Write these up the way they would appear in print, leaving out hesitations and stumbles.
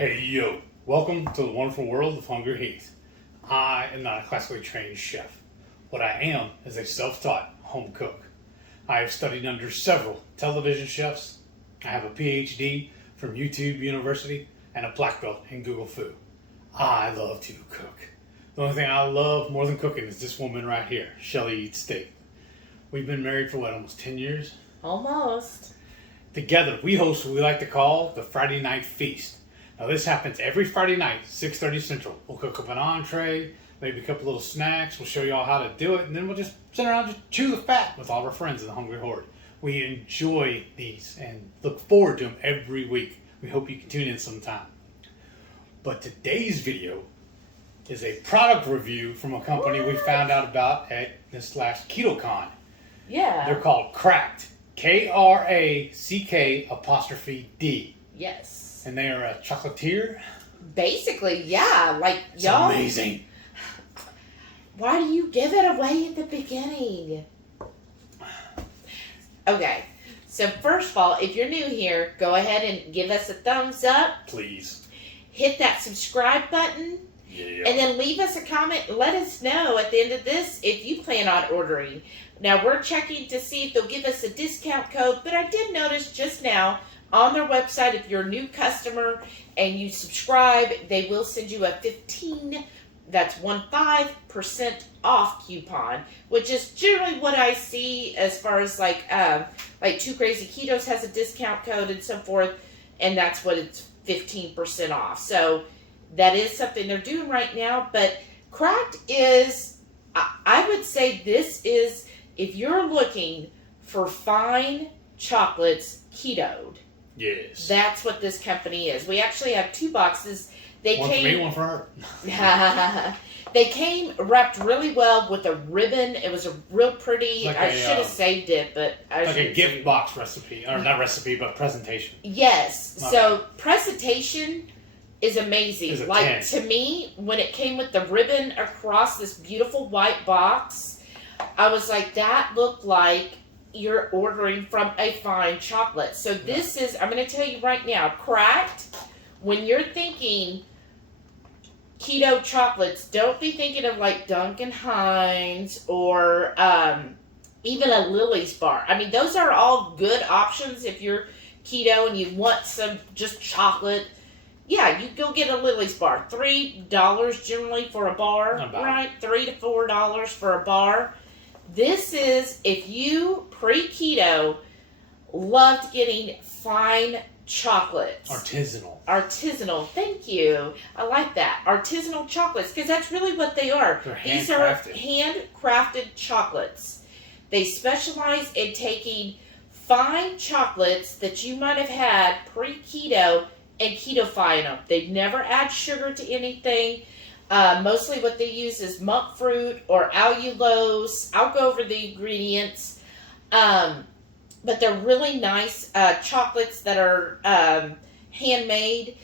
Hey yo, welcome to the wonderful world of HungryHeath. I am not a classically trained chef. What I am is a self-taught home cook. I have studied under several television chefs. I have a PhD from YouTube University and a black belt in Google Food. I love to cook. The only thing I love more than cooking is this woman right here, Shelly eats steak. We've been married for almost 10 years? Almost. Together, we host what we like to call the Friday Night Feast. Now, this happens every Friday night, 6:30 Central. We'll cook up an entree, maybe a couple little snacks. We'll show you all how to do it, and then we'll just sit around and just chew the fat with all our friends in the HungryHorde. We enjoy these and look forward to them every week. We hope you can tune in sometime. But today's video is a product review from a company we found out about at this last KetoCon. Yeah. They're called Krack'd. Krack'd. Yes. And they are a chocolatier. Basically, yeah. Like, It's y'all. amazing. Why do you give it away at the beginning? Okay. So, first of all, if you're new here, go ahead and give us a thumbs up. Please. Hit that subscribe button. Yeah. And then leave us a comment and let us know at the end of this if you plan on ordering. Now, we're checking to see if they'll give us a discount code, but I did notice just now on their website, if you're a new customer and you subscribe, they will send you a 15% off coupon, which is generally what I see as far as like Two Crazy Ketos has a discount code and so forth, and that's what it's 15% off. So that is something they're doing right now, but Krack'd is, I would say this is, if you're looking for fine chocolates ketoed, Yes. that's what this company is. We actually have 2 boxes. One for me, one for her. They came wrapped really well with a ribbon. It was a real pretty. Like I should have saved it, but I like a should've gift saved box recipe, or not recipe, but presentation. Yes. Okay. So presentation is amazing. Is a Like 10. to me, when it came with the ribbon across this beautiful white box, I was like, that looked like you're ordering from a fine chocolate. So this is, I'm going to tell you right now, Krack'd, when you're thinking keto chocolates, don't be thinking of like Duncan Hines or even a Lily's bar. I mean, those are all good options if you're keto and you want some just chocolate. Yeah, you go get a Lily's bar. $3 generally for a bar, right? $3 to $4 for a bar. This is, if you pre-keto loved getting fine chocolates. Artisanal, thank you. I like that. Artisanal chocolates, because that's really what they are. These are handcrafted chocolates. They specialize in taking fine chocolates that you might have had pre-keto and keto-fying them. They never add sugar to anything. Mostly what they use is monk fruit or allulose. I'll go over the ingredients. But they're really nice chocolates that are handmade.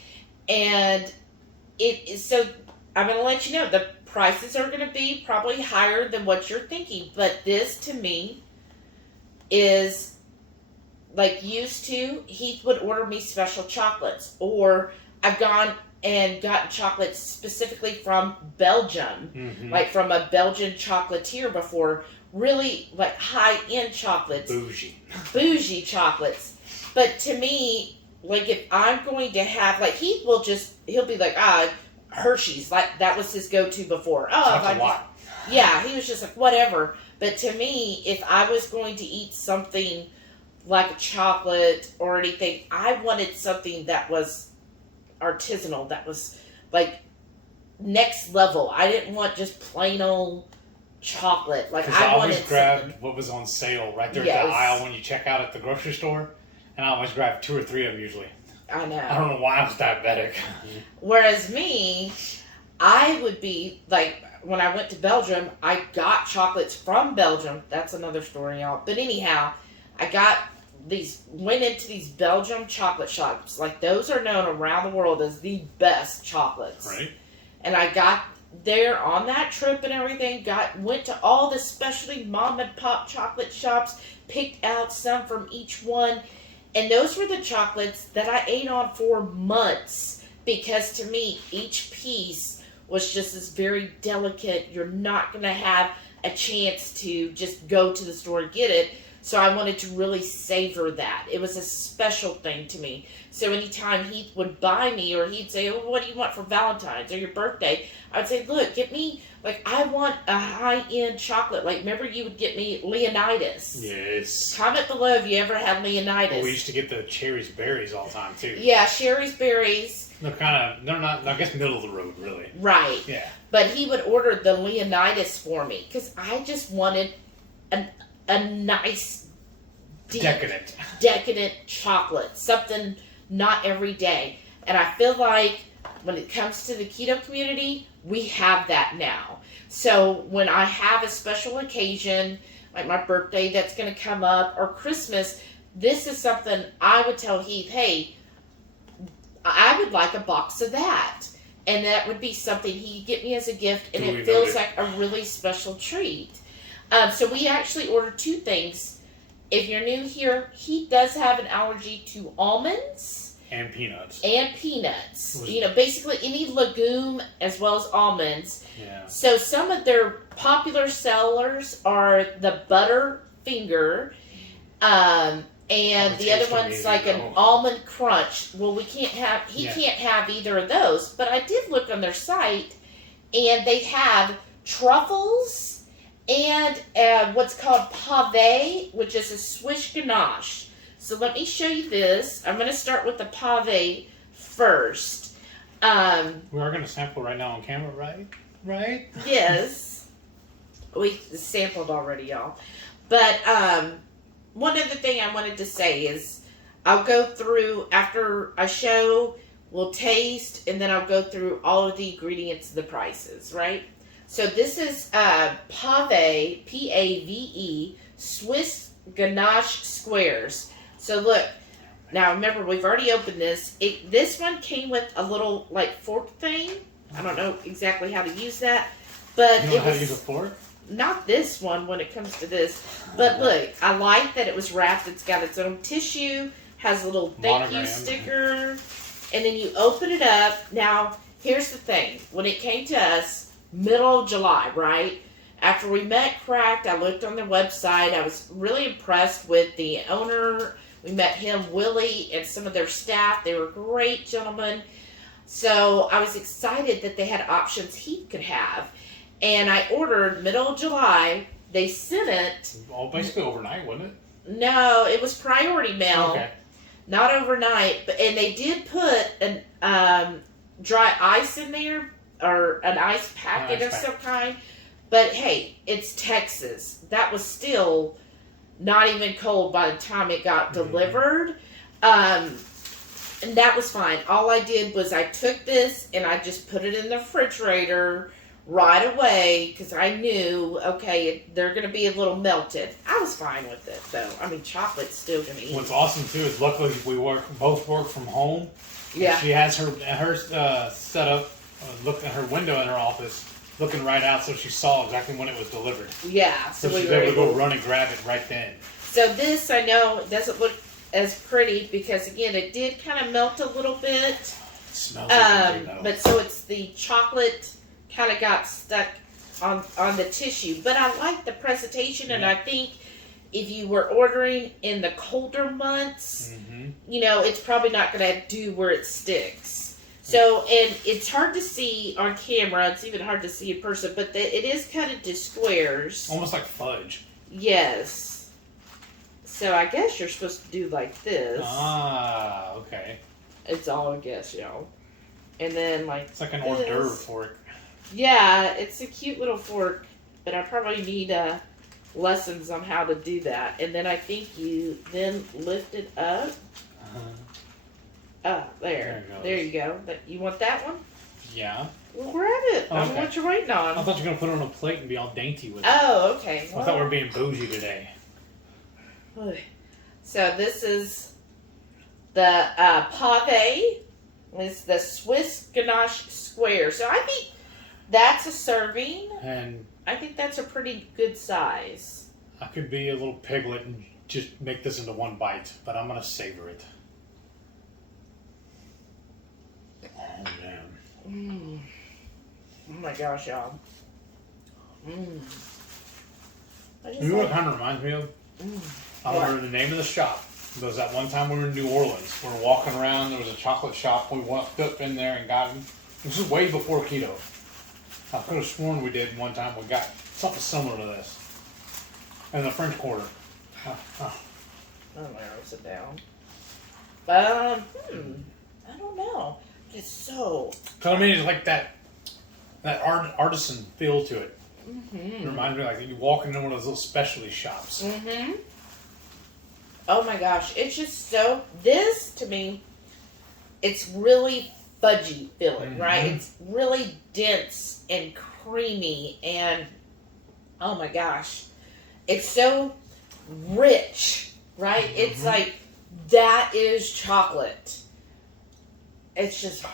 And so I'm going to let you know the prices are going to be probably higher than what you're thinking. But this to me is like used to. Heath would order me special chocolates, or I've gone and gotten chocolates specifically from Belgium, like from a Belgian chocolatier before, really like high-end chocolates. Bougie chocolates. But to me, like if I'm going to have, like he'll be like, Hershey's, like that was his go-to before. That's a lot. Yeah, he was just like, whatever. But to me, if I was going to eat something like a chocolate or anything, I wanted something that was artisanal, that was like next level. I didn't want just plain old chocolate. Like I always grabbed what was on sale right there at the aisle when you check out at the grocery store, and I always grabbed 2 or 3 of them usually. I know. I don't know why I was diabetic. Whereas me, I would be like, when I went to Belgium, I got chocolates from Belgium. That's another story, y'all. But anyhow, went into these Belgium chocolate shops. Like those are known around the world as the best chocolates. Right. And I got there on that trip and everything, went to all the specialty mom and pop chocolate shops, picked out some from each one, and those were the chocolates that I ate on for months. because to me, each piece was just this very delicate, you're not going to have a chance to just go to the store and get it. So I wanted to really savor that. It was a special thing to me. So anytime he would buy me, or he'd say, oh, what do you want for Valentine's or your birthday? I would say, look, get me, like, I want a high-end chocolate. Like, remember you would get me Leonidas? Yes. Comment below if you ever had Leonidas. Well, we used to get the cherries berries all the time, too. Yeah, Sherry's berries. They're not, I guess, middle of the road, really. Right. Yeah. But he would order the Leonidas for me because I just wanted a nice, deep, decadent chocolate. Something not every day. And I feel like when it comes to the keto community, we have that now. So when I have a special occasion, like my birthday that's going to come up, or Christmas, this is something I would tell Heath, hey, I would like a box of that. And that would be something he could get me as a gift, and it feels like a really special treat. So we actually ordered 2 things. If you're new here, he does have an allergy to almonds. And peanuts. You know, basically any legume as well as almonds. Yeah. So some of their popular sellers are the Butterfinger, and the other one's like an almond crunch. Well, we can't have, can't have either of those. But I did look on their site, and they have truffles and what's called Pave, which is a Swiss Ganache. So let me show you this. I'm going to start with the Pave first. We are going to sample right now on camera, right? Right? Yes. We sampled already, y'all. But one other thing I wanted to say is I'll go through, after I show, we'll taste, and then I'll go through all of the ingredients and the prices, right? So this is Pave, P-A-V-E, Swiss Ganache Squares. So look, now remember, we've already opened this. This one came with a little, like, fork thing. I don't know exactly how to use that. But you know how to use a fork? Not this one when it comes to this. But look, I like that it was wrapped. It's got its own tissue, has a little thank you sticker, and then you open it up. Now, here's the thing. When it came to us, middle of July, right? After we met Krack'd, I looked on their website. I was really impressed with the owner. We met him, Willie, and some of their staff. They were great gentlemen. So I was excited that they had options he could have. And I ordered middle of July. They sent it. All basically overnight, wasn't it? No, it was priority mail. Okay. Not overnight. And they did put an dry ice in there, or an ice packet of some kind. But hey, it's Texas. That was still not even cold by the time it got delivered. And that was fine. All I did was I took this and I just put it in the refrigerator right away because I knew, okay, they're going to be a little melted. I was fine with it, though. I mean, chocolate's still going to eat. What's awesome, too, is luckily we both work from home. Yeah. She has her set up, look at her window in her office, looking right out, so she saw exactly when it was delivered. Yeah. So she was able to go run and grab it right then. So this, I know, doesn't look as pretty because, again, it did kind of melt a little bit. It smells amazing, though. But so it's the chocolate kind of got stuck on the tissue. But I like the presentation, and I think if you were ordering in the colder months, you know, it's probably not going to do where it sticks. So, and it's hard to see on camera. It's even hard to see in person, but it is cut into squares. Almost like fudge. Yes. So I guess you're supposed to do like this. Ah, okay. It's all a guess, y'all. And then like it's like an hors d'oeuvre fork. Yeah, it's a cute little fork, but I probably need lessons on how to do that. And then I think you then lift it up. There you go. You want that one? Yeah. Well, grab it. I don't know what you're waiting on. I thought you were going to put it on a plate and be all dainty with it. Oh, okay. I thought we were being bougie today. So this is the Pave. It's the Swiss Ganache Square. So I think that's a serving. And I think that's a pretty good size. I could be a little piglet and just make this into one bite, but I'm going to savor it. Oh my gosh, y'all. Mmm. You know what it kind of reminds me of? I don't remember the name of the shop. There was that one time we were in New Orleans. We were walking around. There was a chocolate shop. We walked up in there and got them. This is way before keto. I could have sworn we did one time. We got something similar to this. In the French Quarter. Oh, I'll sit down. I don't know. It's so. So I mean, it's like that artisan feel to it. Mm-hmm. It reminds me like you walk into one of those little specialty shops. Mm-hmm. Oh my gosh, it's just so. This to me, it's really fudgy feeling, right? It's really dense and creamy, and oh my gosh, it's so rich, right? It's like that is chocolate. It's just.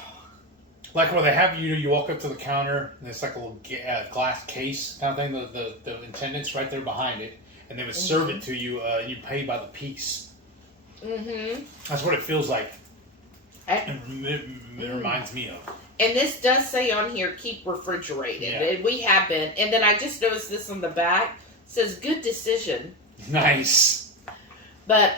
Like where they have you walk up to the counter, and it's like a little glass case kind of thing. The attendant's right there behind it, and they would serve it to you. You pay by the piece. Mm-hmm. That's what it feels like. It reminds me of. And this does say on here, keep refrigerated. Yeah. And we have been. And then I just noticed this on the back. It says, good decision. Nice. But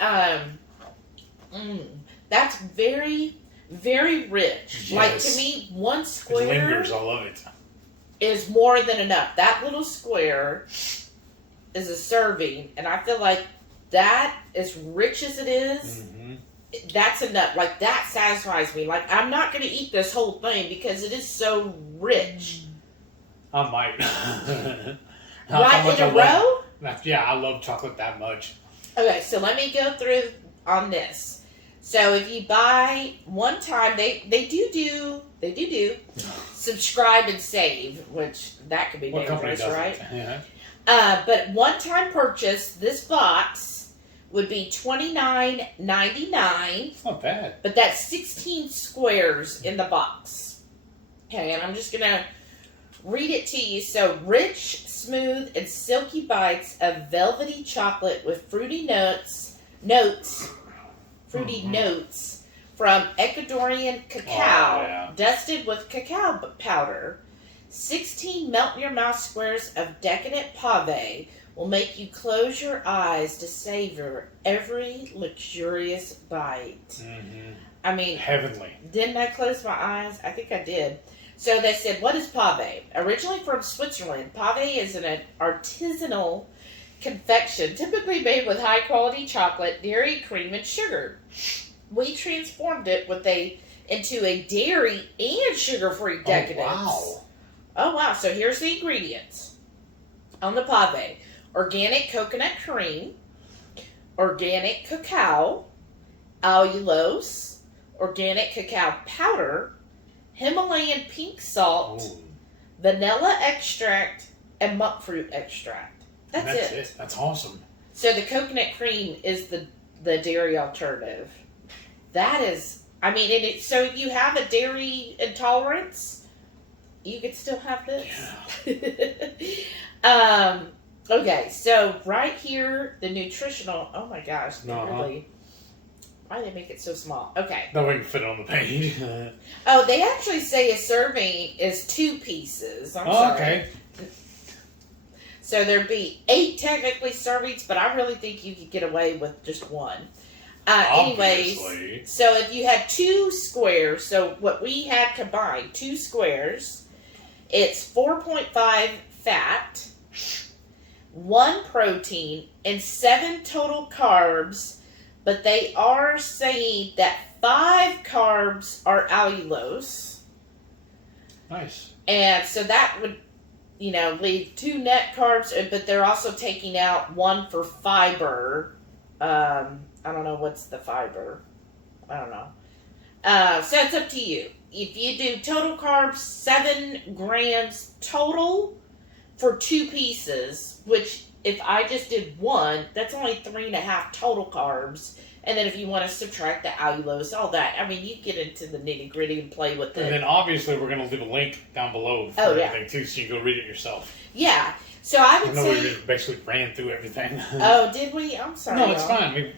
that's very, very rich. Yes. Like, to me, one square It lingers. I love it. is more than enough. That little square is a serving. And I feel like that, as rich as it is, that's enough. Like, that satisfies me. Like, I'm not going to eat this whole thing because it is so rich. I might. Right in a row? Yeah, I love chocolate that much. Okay, so let me go through on this. So if you buy one time, they do subscribe and save, which that could be dangerous, right? Yeah. But one time purchase, this box would be $29.99. It's not bad. But that's 16 squares in the box. Okay, and I'm just gonna read it to you. So, rich, smooth, and silky bites of velvety chocolate with fruity notes from Ecuadorian cacao, dusted with cacao powder. 16 melt-in-your-mouth squares of decadent pave will make you close your eyes to savor every luxurious bite. I mean, heavenly. Didn't I close my eyes? I think I did. So they said, what is pave? Originally from Switzerland, pave is an artisanal confection typically made with high-quality chocolate, dairy, cream, and sugar. We transformed it into a dairy and sugar-free decadence. Oh, wow. So here's the ingredients on the pave. Organic coconut cream, organic cacao, allulose, organic cacao powder, Himalayan pink salt, vanilla extract, and monk fruit extract. That's it. That's awesome. So the coconut cream is the dairy alternative. That is, I mean, so if you have a dairy intolerance, you could still have this. Yeah. Okay, so right here, the nutritional, oh my gosh, really, why do they make it so small? Okay. No way can fit on the page. Oh, they actually say a serving is 2 pieces. I'm sorry. Okay. So there'd be 8 technically servings, but I really think you could get away with just 1. Anyways, so if you had 2 squares, so what we had combined, 2 squares, it's 4.5 fat, 1 protein, and 7 total carbs, but they are saying that 5 carbs are allulose. Nice. And so that would, leave 2 net carbs, but they're also taking out 1 for fiber. I don't know what's the fiber. I don't know. So it's up to you. If you do total carbs, 7 grams total for 2 pieces, which if I just did 1, that's only 3.5 total carbs. And then if you want to subtract the allulose, all that, I mean, you get into the nitty gritty and play with it. And then obviously we're going to leave a link down below for everything too, so you can go read it yourself. Yeah. So I would say... we just basically ran through everything. Oh, did we? I'm sorry. No, it's fine.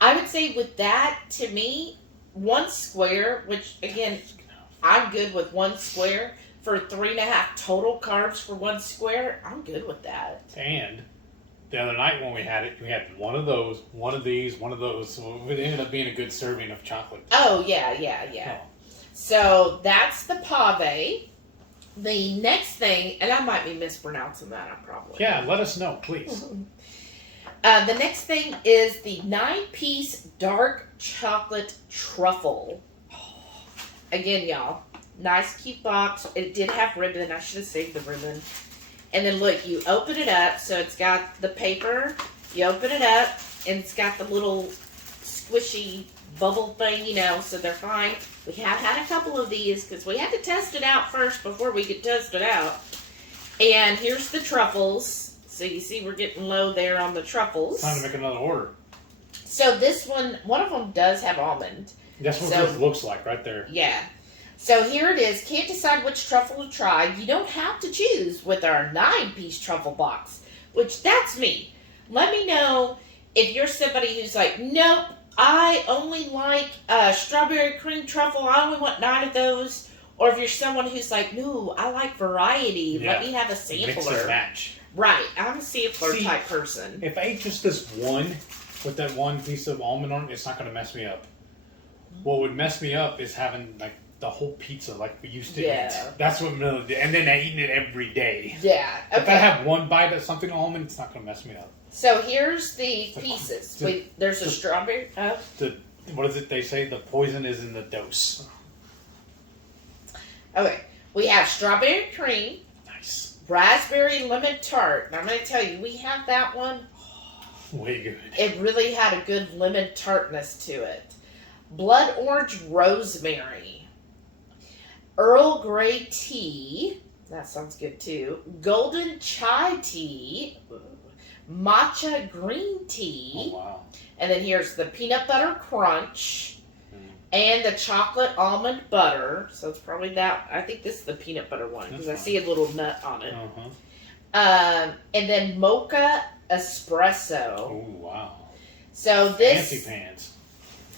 I would say with that, to me, 1 square, which again, I'm good with 1 square, for 3.5 total carbs for 1 square, I'm good with that. And the other night when we had it, we had one of those, one of these, one of those. So it ended up being a good serving of chocolate. Oh, yeah. So that's the Pave. The next thing, and I might be mispronouncing that, I probably. Yeah, let us know, please. The next thing is the 9-piece dark chocolate truffle. Again, y'all, nice cute box. It did have ribbon. I should have saved the ribbon. And then look, you open it up, so it's got the paper. You open it up, and it's got the little squishy bubble thing, you know, so they're fine. We have had a couple of these because we had to test it out first before we could test it out. And here's the truffles. So you see we're getting low there on the truffles. Time to make another order. So this one of them does have almond. That's what this looks like right there. Yeah. So here it is. Can't decide which truffle to try. You don't have to choose with our 9-piece truffle box, which that's me. Let me know if you're somebody who's like, nope, I only like strawberry cream truffle. I only want 9 of those. Or if you're someone who's like, no, I like variety. Yeah. Let me have a sampler. Mix and match. Right. I'm a sampler type person. If I ate just this one with that one piece of almond on it, it's not going to mess me up. What would mess me up is having like the whole pizza like we used to eat. That's what really did. And then eating it every day. Yeah. Okay. If I have one bite of something almond, it's not going to mess me up. So here's the pieces. There's a strawberry. What is it they say? The poison is in the dose. Okay. We have strawberry cream. Nice. Raspberry lemon tart. And I'm going to tell you, we have that one. Way good. It really had a good lemon tartness to it. Blood orange rosemary. Earl Grey tea. That sounds good too. Golden chai tea. Matcha green tea. Oh, wow. And then here's the peanut butter crunch. And the chocolate almond butter. So it's probably that. I think this is the peanut butter one because I see a little nut on it. And then mocha espresso. Oh, wow. So this. Fancy pants.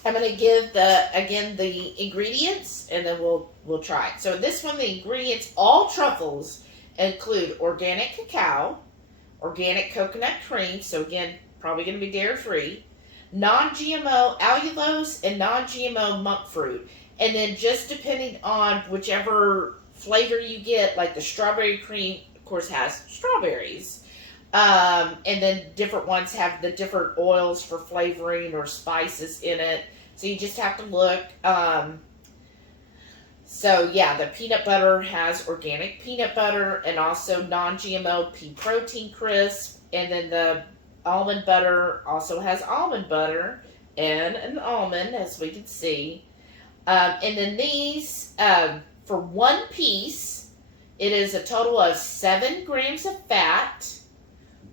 I'm going to give the ingredients and then we'll try it. So this one, the ingredients, all truffles include organic cacao, organic coconut cream. So again, probably going to be dairy free. Non-GMO allulose and non-GMO monk fruit. And then just depending on whichever flavor you get, like the strawberry cream, of course, has strawberries. And then different ones have the different oils for flavoring or spices in it. So you just have to look. So yeah, the peanut butter has organic peanut butter and also non-GMO pea protein crisp. And then the almond butter also has almond butter and an almond, as we can see. And then these, for 1 piece, it is a total of 7 grams of fat,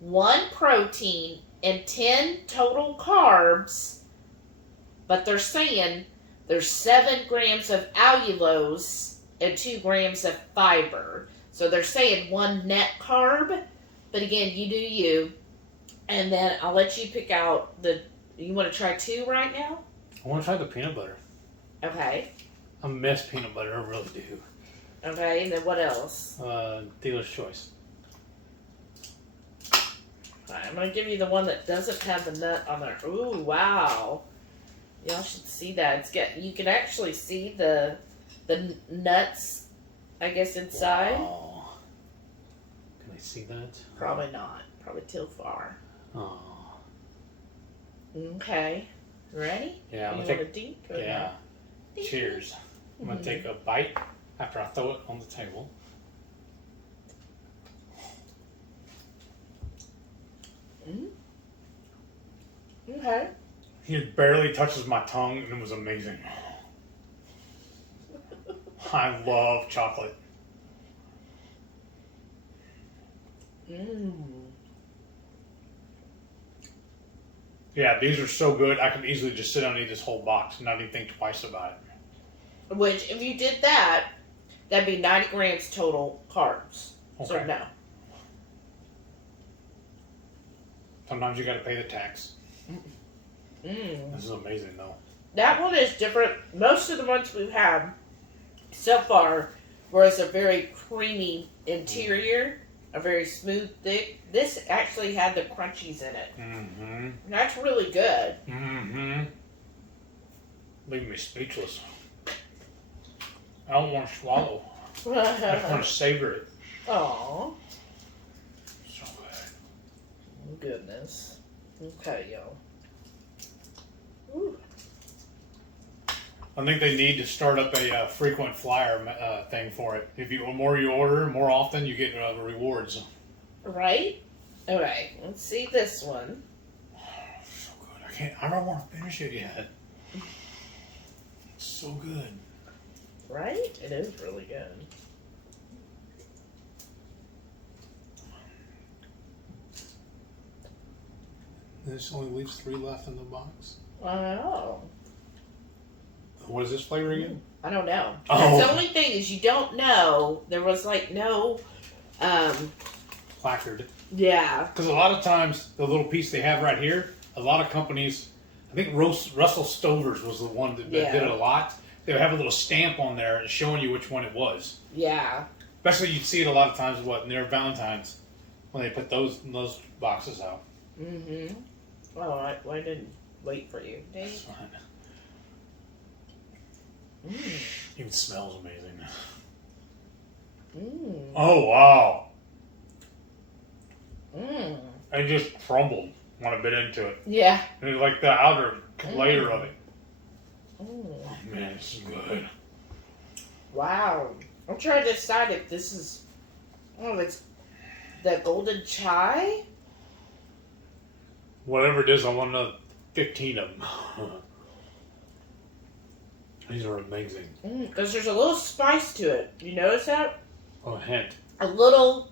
1 protein, and 10 total carbs. But they're saying there's 7 grams of allulose and 2 grams of fiber. So they're saying 1 net carb. But again, you do you. And then I'll let you pick out you want to try 2 right now? I want to try the peanut butter. Okay. I miss peanut butter. I really do. Okay, and then what else? Dealer's choice. Alright, I'm going to give you the one that doesn't have the nut on there. Ooh, wow. Y'all should see that. You can actually see the nuts, I guess, inside. Wow. Can I see that? Probably not. Probably too far. Oh. Okay. Ready? Yeah, I'm you gonna want a dink? Or Yeah. Dink. Cheers. I'm gonna take a bite after I throw it on the table. Okay. It barely touches my tongue, and it was amazing. I love chocolate. Yeah, these are so good. I could easily just sit down and eat this whole box and not even think twice about it. Which, if you did that, that'd be 90 grams total carbs. Okay. So no. Sometimes you got to pay the tax. This is amazing, though. That one is different. Most of the ones we've had so far whereas a very creamy interior, a very smooth, thick. This actually had the crunchies in it. Mm-hmm. That's really good. Mm-hmm. Leaving me speechless. I don't want to swallow. I just want to savor it. Aww. So good. Oh, goodness. Okay, y'all. Ooh. I think they need to start up a frequent flyer thing for it. If the more you order, more often you get rewards. Right? Okay, let's see this one. So good. I don't want to finish it yet. It's so good. Right? It is really good. This only leaves 3 left in the box. I know. What is this flavor again? I don't know. Oh. That's the only thing is you don't know. There was like no, Placard. yeah. Because a lot of times, the little piece they have right here, a lot of companies, I think Russell Stover's was the one that did it a lot. They would have a little stamp on there showing you which one it was. Yeah. Especially you'd see it a lot of times, near Valentine's, when they put those boxes out. Mm-hmm. Oh, I didn't wait for you, Dave. That's fine. Even smells amazing. Oh, wow. It just crumbled when I bit into it. Yeah. It was like the outer layer of it. Oh, man, this is good. Wow. I'm trying to decide if this is... Oh, it's the golden chai? Whatever it is, I want another 15 of them. These are amazing. Because there's a little spice to it. You notice that? Oh, a hint. A little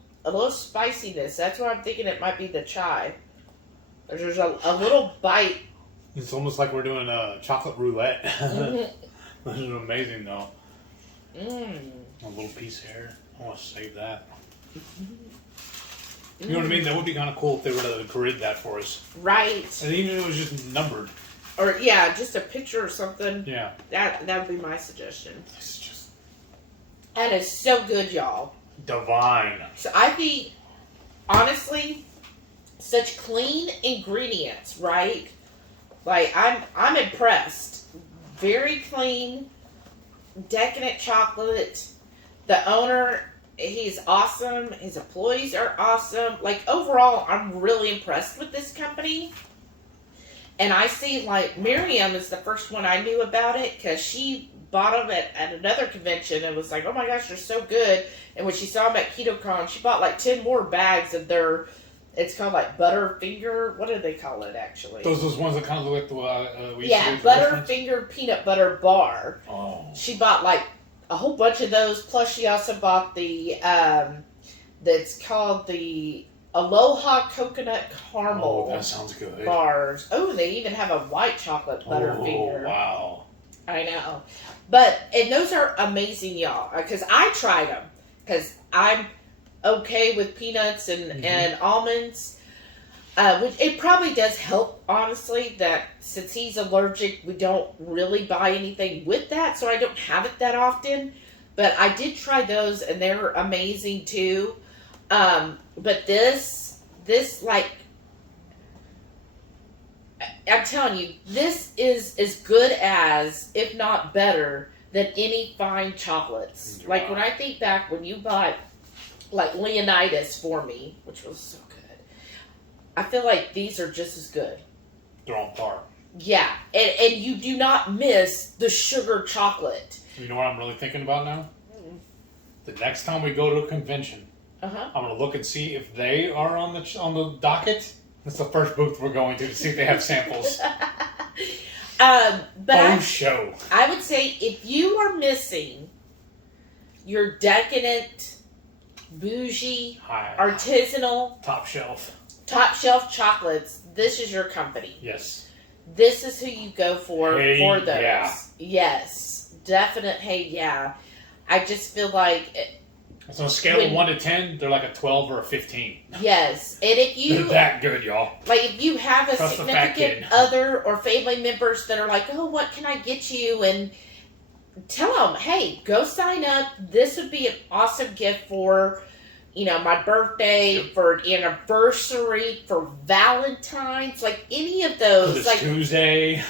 spiciness. That's why I'm thinking it might be the chai. There's a little bite. It's almost like we're doing a chocolate roulette. This is amazing, though. A little piece here. I want to save that. You know what I mean? That would be kind of cool if they were to grid that for us. Right. And even if it was just numbered. Or, yeah, just a picture or something. Yeah. That would be my suggestion. It's just... That is so good, y'all. Divine. So I think, honestly, such clean ingredients, right? Like, I'm impressed. Very clean, decadent chocolate. The owner... He's awesome. His employees are awesome. Like, overall, I'm really impressed with this company. And I see, like, Miriam is the first one I knew about it because she bought them at another convention and was like, oh my gosh, they're so good. And when she saw them at KetoCon, she bought like 10 more bags of their, it's called like Butterfinger. What do they call it, actually? Those ones that kind of look like the we yeah, Butterfinger peanut butter bar. Oh. She bought like a whole bunch of those. Plus, she also bought the that's called the Aloha Coconut Caramel. Oh, that sounds good. Bars. Oh, they even have a white chocolate Butterfinger. Oh, wow. I know, and those are amazing, y'all. Because I tried them because I'm okay with peanuts and almonds. Which it probably does help, honestly, that since he's allergic, we don't really buy anything with that, so I don't have it that often. But I did try those, and they're amazing, too. But this, like, I'm telling you, this is as good as, if not better, than any fine chocolates. Wow. Like, when I think back, when you bought, like, Leonidas for me, which was so good, I feel like these are just as good. They're on par. Yeah, and you do not miss the sugar chocolate. You know what I'm really thinking about now? The next time we go to a convention, I'm going to look and see if they are on the docket. That's the first booth we're going to see if they have samples. But show. I would say if you are missing your decadent, bougie, artisanal, top shelf chocolates, this is your company. Yes. This is who you go for those. Yeah. Yes. Definite hey yeah. I just feel like So on a scale of 1 to 10, they're like a 12 or a 15. Yes. And if you... They're that good, y'all. Like, if you have a Trust significant other or family members that are like, oh, what can I get you? And tell them, hey, go sign up. This would be an awesome gift for, my birthday, for an anniversary, for Valentine's, like any of those. It's like Tuesday.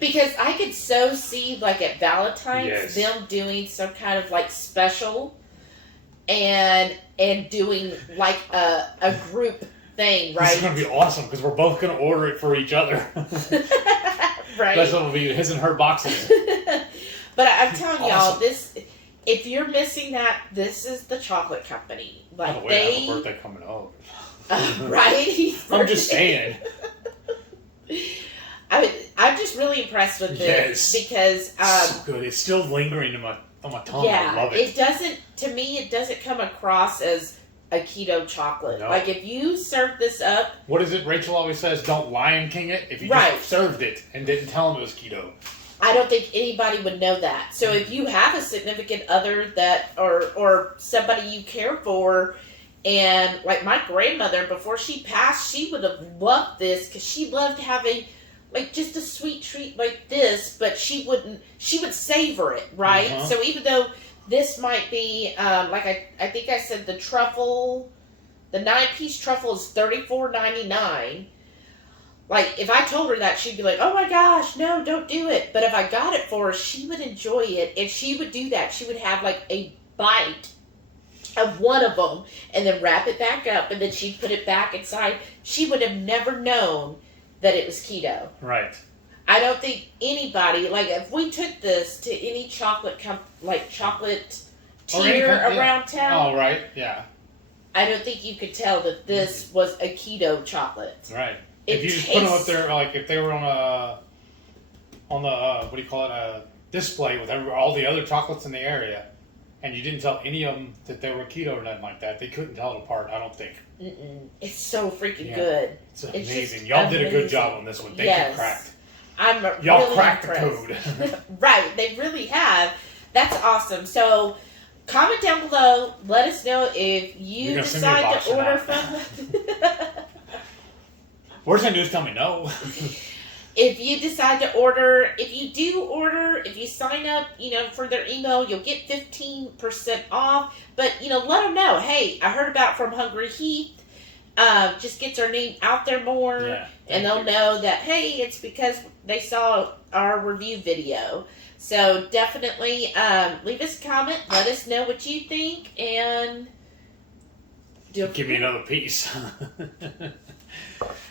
Because I could so see, like at Valentine's, Yes. them doing some kind of like special, and doing like a group thing, right? It's gonna be awesome because we're both gonna order it for each other. Right. That's what will be his and her boxes. But I'm telling y'all, Awesome. this. If you're missing that, this is the chocolate company. By Like the way, I have a birthday coming up. Right? I'm just saying. I'm just really impressed with this because so good. It's still lingering on my tongue. yeah, I love it. It doesn't come across as a keto chocolate. No. Like if you serve this up, What is it? Rachel always says, "Don't Lion King it." If you Right. just served it and didn't tell them it was keto. I don't think anybody would know that. So if you have a significant other that or somebody you care for, and like my grandmother before she passed, she would have loved this because she loved having like just a sweet treat like this, but she would savor it, right? Uh-huh. So even though this might be like I think I said the truffle, the 9-piece truffle is $34.99. Like, if I told her that, she'd be like, oh my gosh, no, don't do it. But if I got it for her, she would enjoy it. And she would do that. She would have, like, a bite of one of them and then wrap it back up. And then she'd put it back inside. She would have never known that it was keto. Right. I don't think anybody, like, if we took this to any chocolate Or any tier kind- around town, Oh, right. Yeah. I don't think you could tell that this was a keto chocolate. Right. It If you just put them up tastes- there, like if they were on the what do you call it, a display with all the other chocolates in the area, and you didn't tell any of them that they were keto or nothing like that, they couldn't tell it apart. I don't think. It's so freaking Yeah. good. It's It's amazing. just Y'all did a good amazing. job on this one. Thank Yes. you, Krack'd. I'm Y'all really cracked impressed. the code. Right, they really have. That's awesome. So, comment down below. Let us know if you You're gonna send me a decide box to or order not. from. Worst thing to do is tell me no. If you decide to order, if you do order, if you sign up, for their email, you'll get 15% off. But, let them know, hey, I heard about from HungryHeath. Just gets our name out there more. Yeah, and thank they'll you. know that, hey, it's because they saw our review video. So definitely leave us a comment. Let us know what you think. And Give me another piece.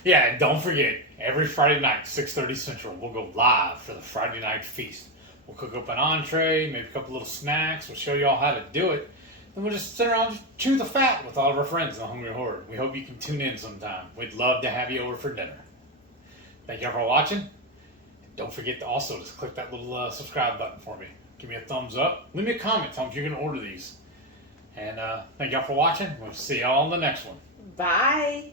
Yeah, and don't forget, every Friday night, 6:30 Central, we'll go live for the Friday night feast. We'll cook up an entree, maybe a couple little snacks. We'll show you all how to do it. And we'll just sit around and chew the fat with all of our friends on HungryHorde. We hope you can tune in sometime. We'd love to have you over for dinner. Thank y'all for watching. And don't forget to also just click that little subscribe button for me. Give me a thumbs up. Leave me a comment. Tell me if you're going to order these. And thank y'all for watching. We'll see y'all on the next one. bye.